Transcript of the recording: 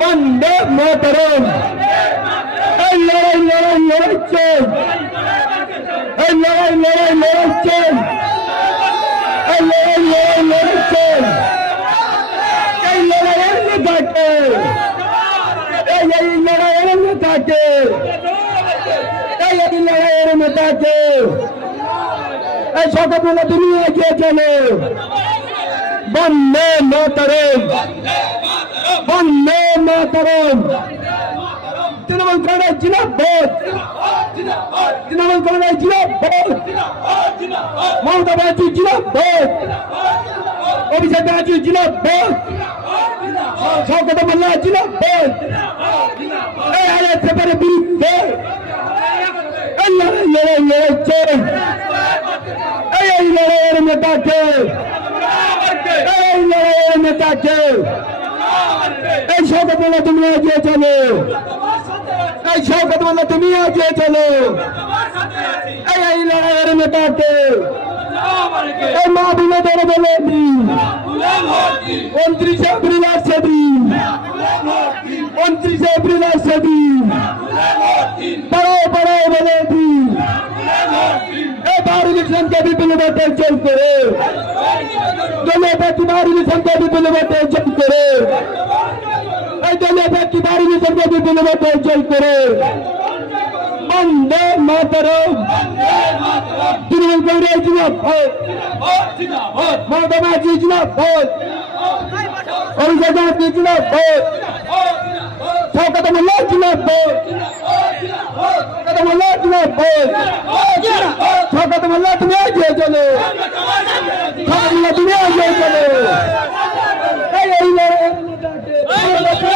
বন্দে মাতরম। এই লড়াই লড়াই লড়াইছে, এই লড়াই লড়াই লড়াইছে, এই লড়াই লড়াই লড়াইছে। এই লড়াইয়ের নেতাকে, এই লড়াইয়ের নেতাকে, এই লড়াইয়ের নেতাকে এই সকালবেলা তুমি এগিয়ে চলো। বন্দে মাতরম, বন্দে মাতরম। তৃণমূল কংগ্রেস জিন্দাবাদ, তৃণমূল কংগ্রেস জিন্দাবাদ, মমতা ব্যানার্জি জিন্দাবাদ, অভিষেক ব্যানার্জি জিন্দাবাদ, শওকত মোল্লা জিন্দাবাদ। এই আইএসএফের বিরুদ্ধে এই লড়াই লড়াই লড়াইছে। এই লড়াইয়ের নেতাকে, এই লড়াইয়ের নেতাকে এই শওকত মোল্লা তুমি এগিয়ে চলো, এই শওকত মোল্লা তুমি এগিয়ে চলো। এই লড়াইয়ের নেতাকে এই মা বোনেদের বলে দিন 29 এপ্রিল আসছে দিন, 29 এপ্রিল আসছে দিন, বড় বড় বলে দিন। এই বারো ইলেকশনকে বিপুল ভোটে জয় করে, দলীয় ব্যক্তি বারো ইলেকশনকে বিপুল ভোটে জয় করে, এই দলীয় ব্যক্তি বারো ইলেকশনকে বিপুল ভোটে জয় করে। বন্দে মাতরম, তৃণমূল কংগ্রেস জিন্দাবাদ, মমতা ব্যানার্জি জিন্দাবাদ, অভিষেক ব্যানার্জি জিন্দাবাদ, শওকত মোল্লা জিন্দাবাদ, শওকত মোল্লা জিন্দাবাদ। শওকত মোল্লা তুমি এগিয়ে চলো, শওকত মোল্লা তুমি এগিয়ে চলো। এই লড়াইয়ের নেতাকে